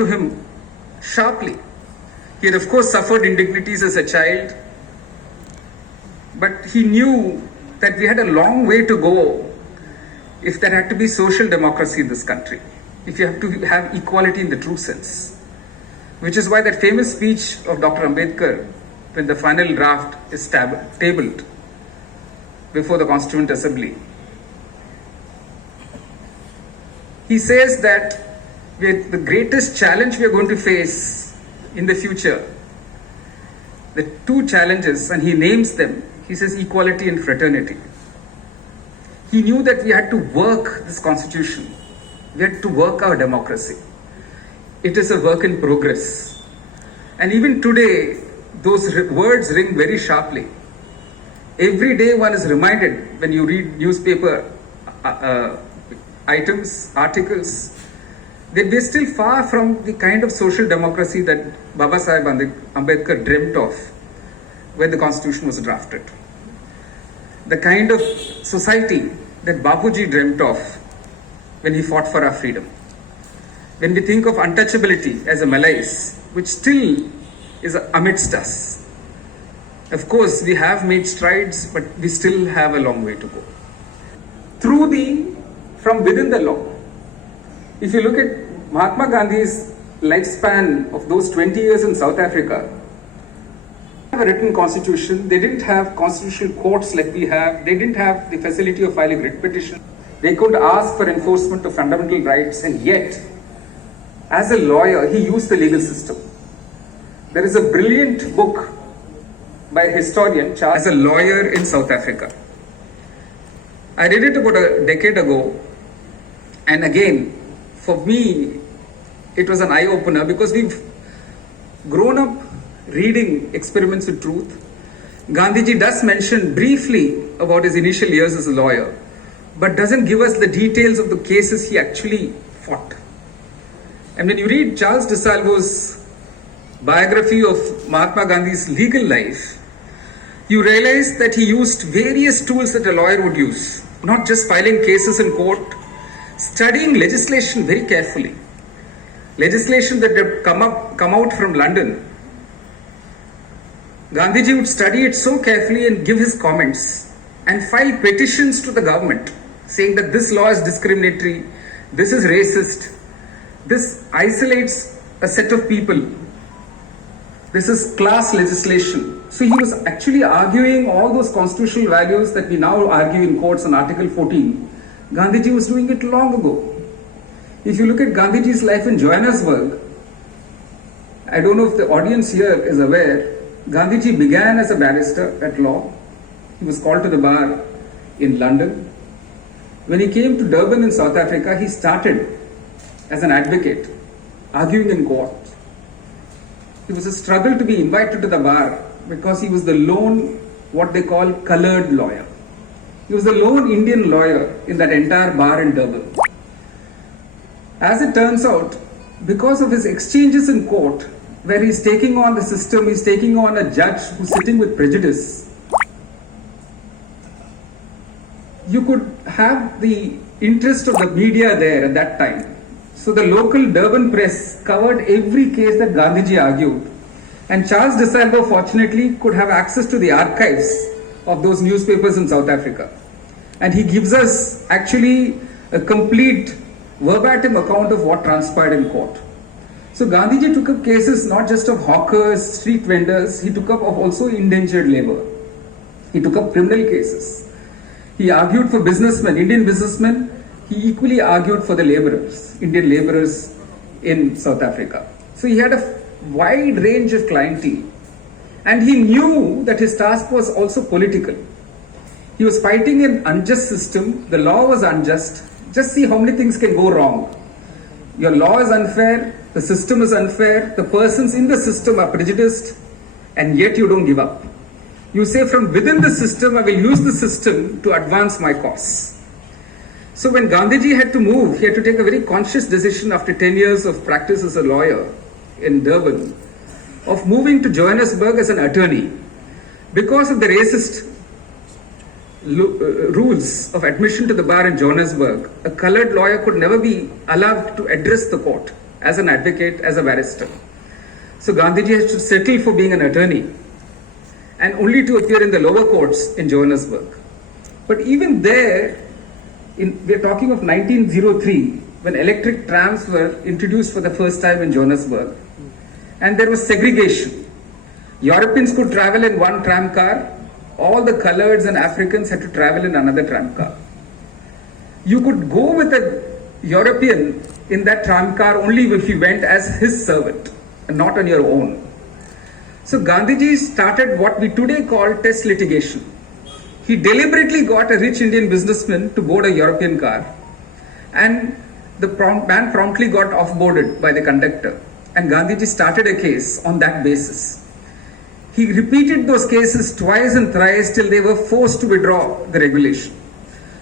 to him sharply. He had, of course, suffered indignities as a child, but he knew that we had a long way to go if there had to be social democracy in this country, if you have to have equality in the true sense. Which is why that famous speech of Dr. Ambedkar, when the final draft is tabled before the Constituent Assembly, he says that the greatest challenge we are going to face in the future, the two challenges, and he names them, he says equality and fraternity. He knew that we had to work this constitution, we had to work our democracy. It is a work in progress. And even today, those words ring very sharply. Every day one is reminded when you read newspaper items, articles, that we're still far from the kind of social democracy that Baba Sahib Ambedkar dreamt of when the constitution was drafted. The kind of society that Bapuji dreamt of when he fought for our freedom. When we think of untouchability as a malaise, which still is amidst us. Of course, we have made strides, but we still have a long way to go. From within the law, if you look at Mahatma Gandhi's lifespan of those 20 years in South Africa, they have a written constitution, they didn't have constitutional courts like we have, they didn't have the facility of filing writ petition, they could ask for enforcement of fundamental rights, and yet, as a lawyer, he used the legal system. There is a brilliant book by a historian, as a lawyer in South Africa. I read it about a decade ago, and again, for me, it was an eye-opener because we've grown up reading Experiments with Truth. Gandhiji does mention briefly about his initial years as a lawyer, but doesn't give us the details of the cases he actually fought. And when you read Charles de Salvo's biography of Mahatma Gandhi's legal life, you realize that he used various tools that a lawyer would use, not just filing cases in court, studying legislation very carefully. Legislation that had come out from London. Gandhiji would study it so carefully and give his comments and file petitions to the government saying that this law is discriminatory, this is racist, this isolates a set of people, this is class legislation. So he was actually arguing all those constitutional values that we now argue in courts on Article 14. Gandhiji was doing it long ago. If you look at Gandhiji's life in Johannesburg, I don't know if the audience here is aware, Gandhiji began as a barrister at law. He was called to the bar in London. When he came to Durban in South Africa, he started as an advocate, arguing in court. It was a struggle to be invited to the bar because he was the lone, what they call, colored lawyer. He was the lone Indian lawyer in that entire bar in Durban. As it turns out, because of his exchanges in court, where he's taking on the system, he's taking on a judge who's sitting with prejudice, you could have the interest of the media there at that time. So the local Durban press covered every case that Gandhiji argued. And Charles de Salvo, fortunately, could have access to the archives of those newspapers in South Africa. And he gives us actually a complete verbatim account of what transpired in court. So Gandhiji took up cases not just of hawkers, street vendors, he took up of also indentured labor. He took up criminal cases. He argued for businessmen, Indian businessmen. He equally argued for the laborers, Indian laborers in South Africa. So he had a wide range of clientele. And he knew that his task was also political. He was fighting an unjust system. The law was unjust. Just see how many things can go wrong. Your law is unfair, the system is unfair, the persons in the system are prejudiced, and yet you don't give up. You say, from within the system, I will use the system to advance my cause. So when Gandhiji had to move, he had to take a very conscious decision after 10 years of practice as a lawyer in Durban, of moving to Johannesburg as an attorney. Because of the racist rules of admission to the bar in Johannesburg, a colored lawyer could never be allowed to address the court. as an advocate, as a barrister. So Gandhiji has to settle for being an attorney and only to appear in the lower courts in Johannesburg. But even there, we're talking of 1903, when electric trams were introduced for the first time in Johannesburg, and there was segregation. Europeans could travel in one tram car, all the coloreds and Africans had to travel in another tram car. You could go with a European in that tram car only if you went as his servant and not on your own. So Gandhiji started what we today call test litigation. He deliberately got a rich Indian businessman to board a European car, and the man promptly got off-boarded by the conductor, and Gandhiji started a case on that basis. He repeated those cases twice and thrice till they were forced to withdraw the regulation.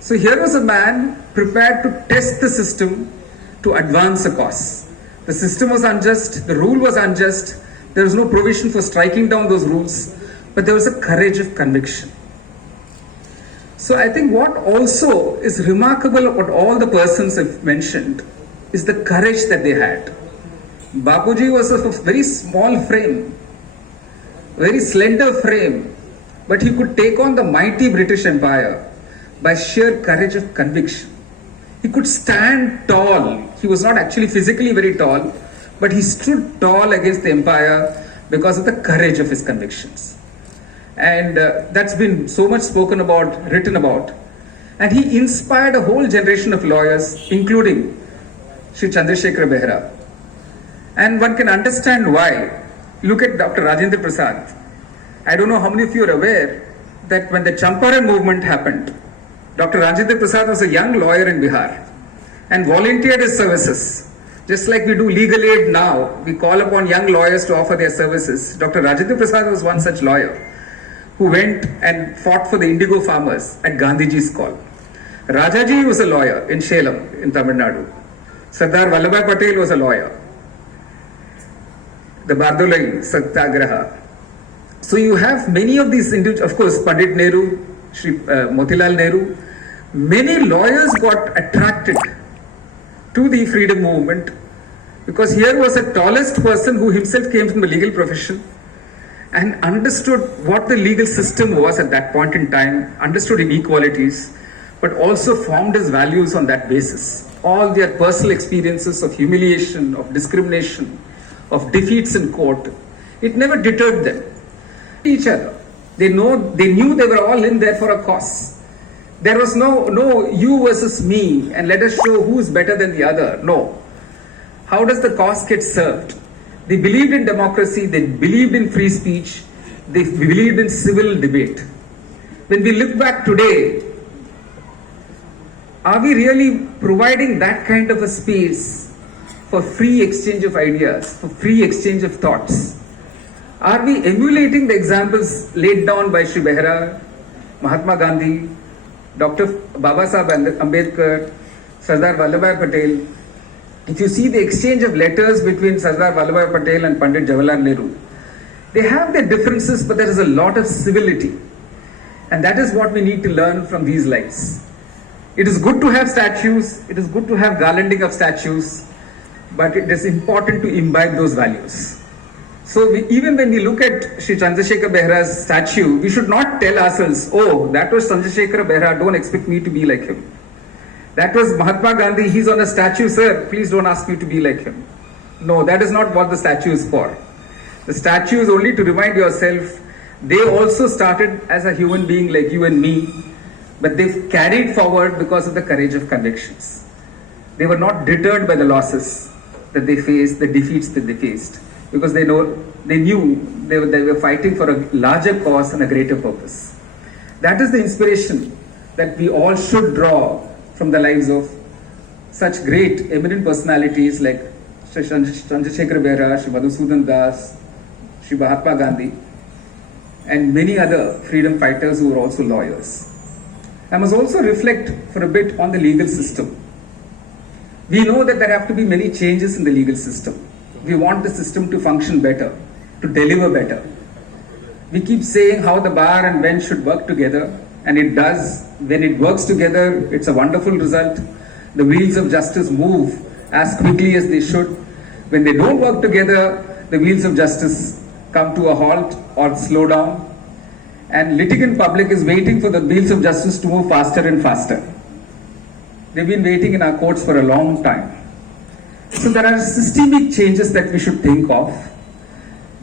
So here was a man prepared to test the system to advance a cause. The system was unjust, the rule was unjust, there was no provision for striking down those rules, but there was a courage of conviction. So I think what also is remarkable about all the persons I've mentioned is the courage that they had. Bapuji was of a very small frame, very slender frame, but he could take on the mighty British Empire by sheer courage of conviction. He could stand tall. He was not actually physically very tall, but he stood tall against the empire because of the courage of his convictions. And that's been so much spoken about, written about. And he inspired a whole generation of lawyers, including Sri Chandrasekhara Behera. And one can understand why. Look at Dr. Rajendra Prasad. I don't know how many of you are aware that when the Champaran movement happened, Dr. Rajendra Prasad was a young lawyer in Bihar and volunteered his services. Just like we do legal aid now, we call upon young lawyers to offer their services. Dr. Rajendra Prasad was one such lawyer who went and fought for the indigo farmers at Gandhiji's call. Rajaji was a lawyer in Shellam in Tamil Nadu. Sardar Vallabhbhai Patel was a lawyer. The Bardolai Satyagraha. So you have many of these individuals, of course, Pandit Nehru, Shri Motilal Nehru. Many lawyers got attracted to the freedom movement because here was a tallest person who himself came from the legal profession and understood what the legal system was at that point in time, understood inequalities, but also formed his values on that basis. All their personal experiences of humiliation, of discrimination, of defeats in court, it never deterred them. Each other. They knew they were all in there for a cause. There was no you versus me and let us show who is better than the other. No. How does the cause get served? They believed in democracy, they believed in free speech, they believed in civil debate. When we look back today, are we really providing that kind of a space for free exchange of ideas, for free exchange of thoughts? Are we emulating the examples laid down by Sri Behera, Mahatma Gandhi, Dr. Babasaheb Ambedkar, Sardar Vallabhbhai Patel? If you see the exchange of letters between Sardar Vallabhbhai Patel and Pandit Jawaharlal Nehru, they have their differences, but there is a lot of civility. And that is what we need to learn from these lives. It is good to have statues, it is good to have garlanding of statues, but it is important to imbibe those values. So even when we look at Sri Chandrasekhara Behera's statue, we should not tell ourselves, oh, that was Chandrasekhara Behera, don't expect me to be like him. That was Mahatma Gandhi, he's on a statue, sir, please don't ask me to be like him. No, that is not what the statue is for. The statue is only to remind yourself, they also started as a human being like you and me, but they've carried forward because of the courage of convictions. They were not deterred by the losses that they faced, the defeats that they faced, because they knew they were fighting for a larger cause and a greater purpose. That is the inspiration that we all should draw from the lives of such great eminent personalities like Sri Chandrasekhara Behera, Sri Madhusudan Das, Sri Mahatma Gandhi, and many other freedom fighters who were also lawyers. I must also reflect for a bit on the legal system. We know that there have to be many changes in the legal system. We want the system to function better, to deliver better. We keep saying how the bar and bench should work together, and it does. When it works together, it's a wonderful result. The wheels of justice move as quickly as they should. When they don't work together, the wheels of justice come to a halt or slow down, and litigant public is waiting for the wheels of justice to move faster and faster. They've been waiting in our courts for a long time. So there are systemic changes that we should think of.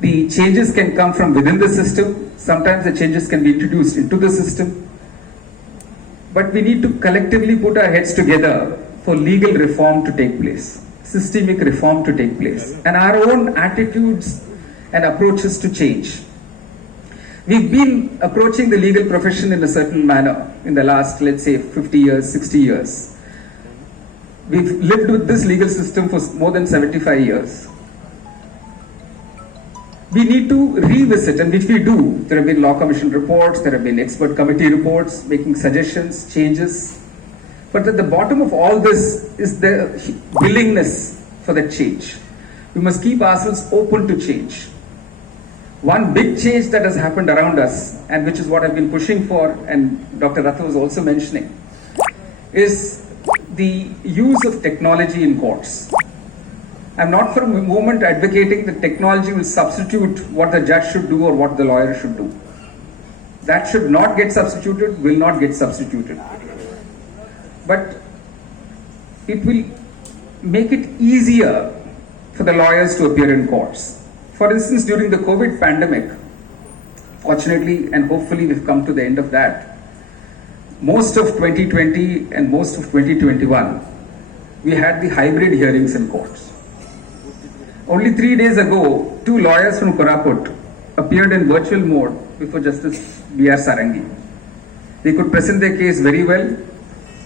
The changes can come from within the system. Sometimes the changes can be introduced into the system. But we need to collectively put our heads together for legal reform to take place, systemic reform to take place, and our own attitudes and approaches to change. We've been approaching the legal profession in a certain manner in the last, let's say, 50 years, 60 years. We've lived with this legal system for more than 75 years. We need to revisit, and which we do. There have been law commission reports, there have been expert committee reports making suggestions, changes. But at the bottom of all this is the willingness for that change. We must keep ourselves open to change. One big change that has happened around us, and which is what I've been pushing for, and Dr. Ratha was also mentioning, is the use of technology in courts. I'm not for a moment advocating that technology will substitute what the judge should do or what the lawyer should do. That should not get substituted, will not get substituted. But it will make it easier for the lawyers to appear in courts. For instance, during the COVID pandemic, fortunately and hopefully we've come to the end of that, most of 2020 and most of 2021, we had the hybrid hearings in courts. Only 3 days ago, 2 lawyers from Koraput appeared in virtual mode before Justice B.R. Sarangi. They could present their case very well.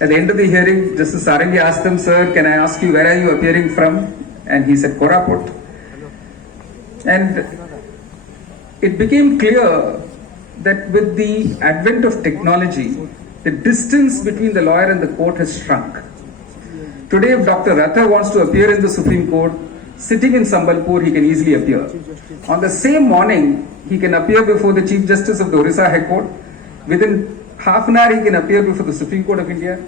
At the end of the hearing, Justice Sarangi asked them, "Sir, can I ask you, where are you appearing from?" And he said, "Koraput." And it became clear that with the advent of technology, the distance between the lawyer and the court has shrunk. Today, if Dr. Ratha wants to appear in the Supreme Court, sitting in Sambalpur, he can easily appear. On the same morning, he can appear before the Chief Justice of the Odisha High Court. Within half an hour, he can appear before the Supreme Court of India.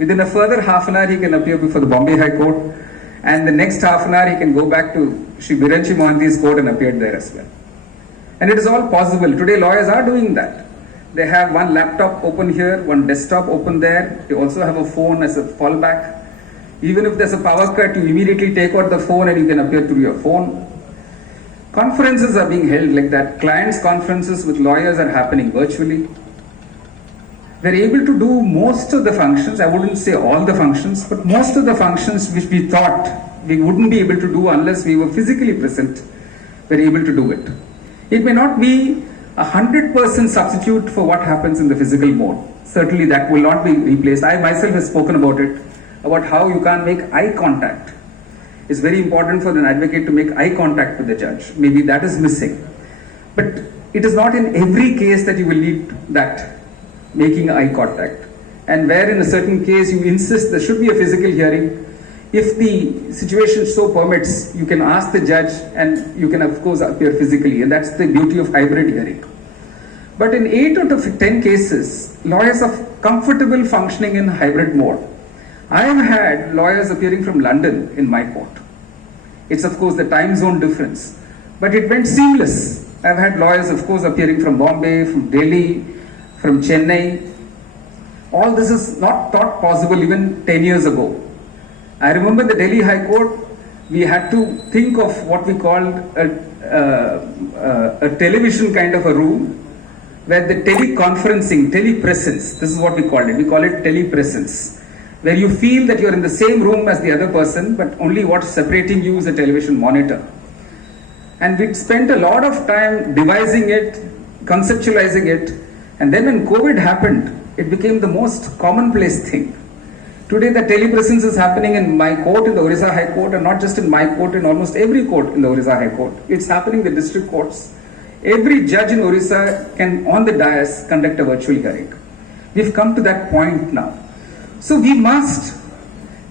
Within a further half an hour, he can appear before the Bombay High Court. And the next half an hour, he can go back to Shri Biranchi Mohanty's court and appear there as well. And it is all possible. Today, lawyers are doing that. They have one laptop open here, one desktop open there. They also have a phone as a fallback. Even if there's a power cut, you immediately take out the phone and you can appear through your phone. Conferences are being held like that. Clients' conferences with lawyers are happening virtually. We're able to do most of the functions, I wouldn't say all the functions, but most of the functions which we thought we wouldn't be able to do unless we were physically present, we're able to do it. It may not be 100% substitute for what happens in the physical mode. Certainly that will not be replaced. I myself have spoken about it, about how you can't make eye contact. It's very important for an advocate to make eye contact with the judge. Maybe that is missing. But it is not in every case that you will need that, making eye contact. And where in a certain case you insist there should be a physical hearing, if the situation so permits, you can ask the judge and you can of course appear physically, and that's the beauty of hybrid hearing. But in 8 out of 10 cases, lawyers are comfortable functioning in hybrid mode. I have had lawyers appearing from London in my court. It's of course the time zone difference, but it went seamless. I've had lawyers of course appearing from Bombay, from Delhi, from Chennai. All this is not thought possible even 10 years ago. I remember the Delhi High Court, we had to think of what we called a television kind of a room, where the teleconferencing, telepresence, this is what we called it. We call it telepresence, where you feel that you're in the same room as the other person, but only what's separating you is a television monitor. And we spent a lot of time devising it, conceptualizing it, and then when COVID happened, it became the most commonplace thing. Today the telepresence is happening in my court, in the Odisha High Court, and not just in my court, in almost every court in the Odisha High Court. It's happening in the district courts. Every judge in Odisha can, on the dais, conduct a virtual hearing. We've come to that point now. So we must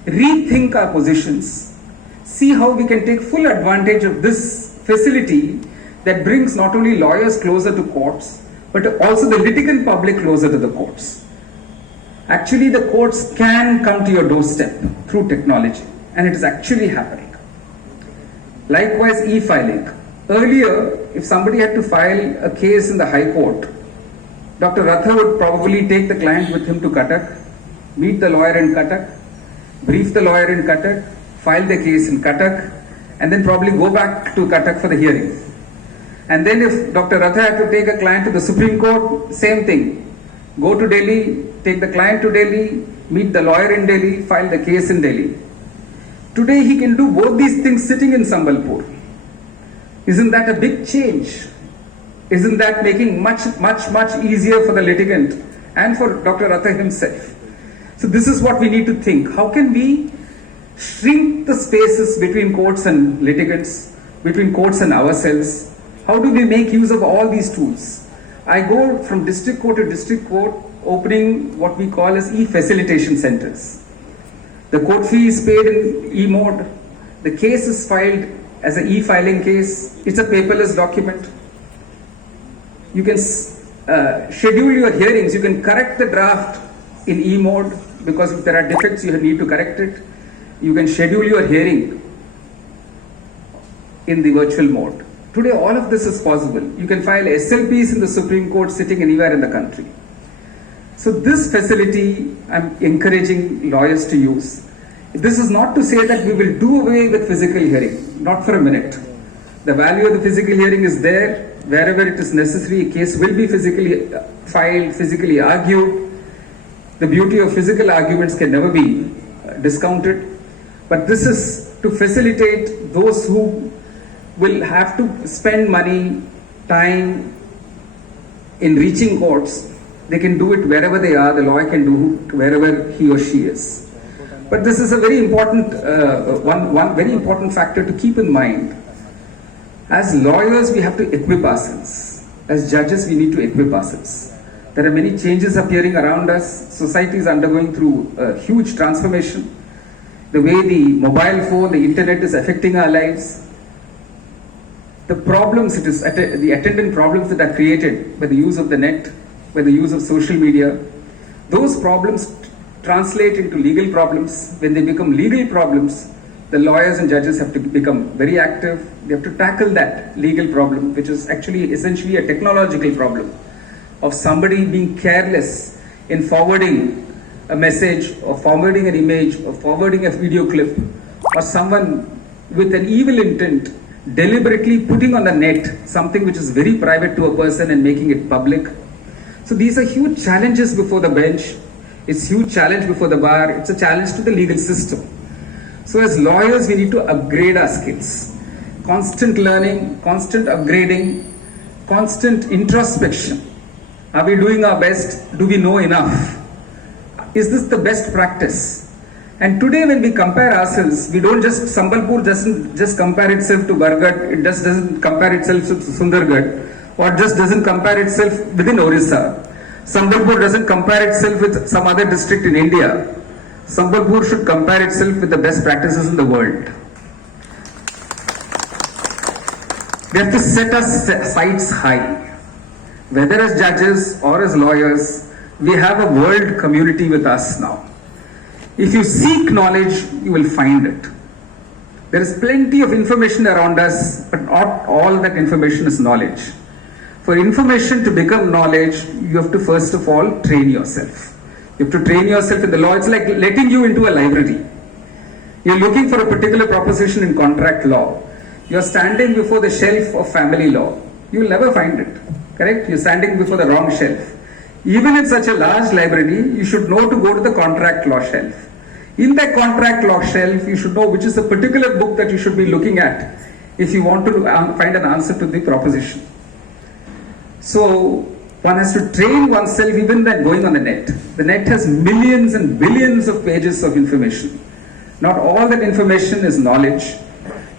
rethink our positions, see how we can take full advantage of this facility that brings not only lawyers closer to courts, but also the litigant public closer to the courts. Actually, the courts can come to your doorstep through technology, and it is actually happening. Likewise, e-filing. Earlier, if somebody had to file a case in the High Court, Dr. Ratha would probably take the client with him to Cuttack, meet the lawyer in Cuttack, brief the lawyer in Cuttack, file the case in Cuttack, and then probably go back to Cuttack for the hearing. And then if Dr. Ratha had to take a client to the Supreme Court, same thing. Go to Delhi, take the client to Delhi, meet the lawyer in Delhi, file the case in Delhi. Today he can do both these things sitting in Sambalpur. Isn't that a big change? Isn't that making much easier for the litigant and for Dr. Ratha himself? So this is what we need to think. How can we shrink the spaces between courts and litigants, between courts and ourselves? How do we make use of all these tools? I go from district court to district court, opening what we call as e-facilitation centers. The court fee is paid in e-mode. The case is filed as an e-filing case. It's a paperless document. You can schedule your hearings. You can correct the draft in e-mode because if there are defects, you need to correct it. You can schedule your hearing in the virtual mode. Today, all of this is possible. You can file SLPs in the Supreme Court sitting anywhere in the country. So this facility, I'm encouraging lawyers to use. This is not to say that we will do away with physical hearing, not for a minute. The value of the physical hearing is there. Wherever it is necessary, a case will be physically filed, physically argued. The beauty of physical arguments can never be discounted. But this is to facilitate those who will have to spend money, time in reaching courts. They can do it wherever they are. The lawyer can do it wherever he or she is. But this is a very important, one very important factor to keep in mind. As lawyers, we have to equip ourselves. As judges, we need to equip ourselves. There are many changes appearing around us. Society is undergoing through a huge transformation. The way the mobile phone, the internet is affecting our lives. The problems, the attendant problems that are created by the use of the net, by the use of social media, those problems translate into legal problems. When they become legal problems, the lawyers and judges have to become very active. They have to tackle that legal problem, which is actually essentially a technological problem of somebody being careless in forwarding a message or forwarding an image or forwarding a video clip, or someone with an evil intent deliberately putting on the net something which is very private to a person and making it public. So these are huge challenges before the bench. It's a huge challenge before the bar. It's a challenge to the legal system. So as lawyers, we need to upgrade our skills. Constant learning, constant upgrading, constant introspection. Are we doing our best? Do we know enough? Is this the best practice? And today when we compare ourselves, we don't just, Sambalpur doesn't just compare itself to Bargarh, it just doesn't compare itself to Sundargarh, or just doesn't compare itself within Odisha. Sambalpur doesn't compare itself with some other district in India. Sambalpur should compare itself with the best practices in the world. We have to set our sights high. Whether as judges or as lawyers, we have a world community with us now. If you seek knowledge, you will find it. There is plenty of information around us, but not all that information is knowledge. For information to become knowledge, you have to first of all train yourself. You have to train yourself in the law. It's like letting you into a library. You're looking for a particular proposition in contract law. You're standing before the shelf of family law. You'll never find it. Correct? You're standing before the wrong shelf. Even in such a large library, you should know to go to the contract law shelf. In that contract law shelf, you should know which is the particular book that you should be looking at if you want to find an answer to the proposition. So one has to train oneself even when going on the net. The net has millions and billions of pages of information. Not all that information is knowledge.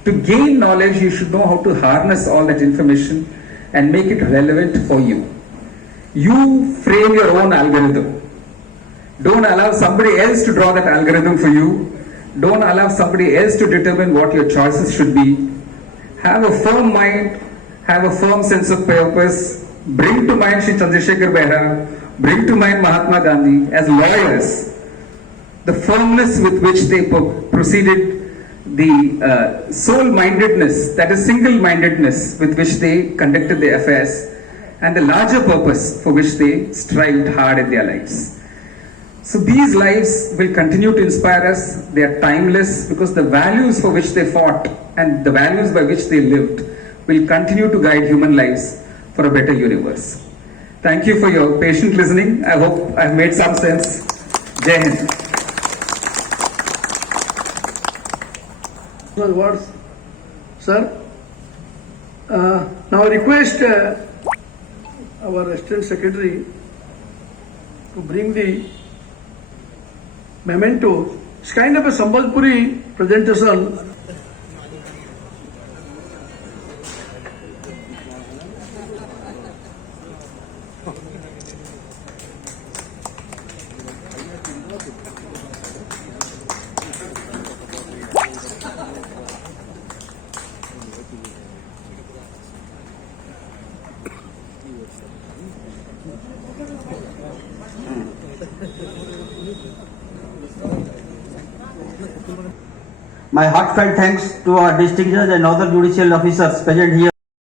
To gain knowledge, you should know how to harness all that information and make it relevant for you. You frame your own algorithm. Don't allow somebody else to draw that algorithm for you. Don't allow somebody else to determine what your choices should be. Have a firm mind, have a firm sense of purpose. Bring to mind Shri Chandrasekhar Behra, bring to mind Mahatma Gandhi. As lawyers, the firmness with which they proceeded, the sole-mindedness, that is single-mindedness with which they conducted their affairs, and the larger purpose for which they strived hard in their lives. So these lives will continue to inspire us. They are timeless because the values for which they fought and the values by which they lived will continue to guide human lives for a better universe. Thank you for your patient listening. I hope I've made some sense. Jai Hind. Words, sir. Now I request our Assistant Secretary to bring the memento. It's kind of a Sambalpuri presentation. My heartfelt thanks to our district judge and other judicial officers present here.